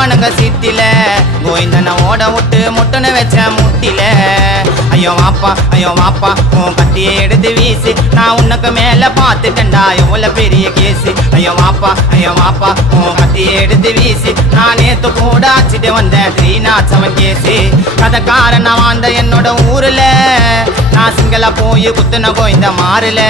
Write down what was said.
போடுவானுங்க சிட்டில கோவிந்தனை ஓட விட்டு முட்டுன்னு வச்ச முட்டில ஐயோ வாப்பா உன் கத்தியை எடுத்து வீசு நான் உனக்கு மேல பார்த்துட்டேன்டா எவ்வளவு பெரிய கேசு ஐயோ வாப்பா உன் கத்தியை எடுத்து வீசு நான் நேத்து கூட ஆச்சிட்டு வந்தேன் 307 கேசு கதைக்காரன் நான் வாழ்ந்த என்னோட ஊர்ல நான் சிங்கள போய் குத்துன கோவிந்த மாறல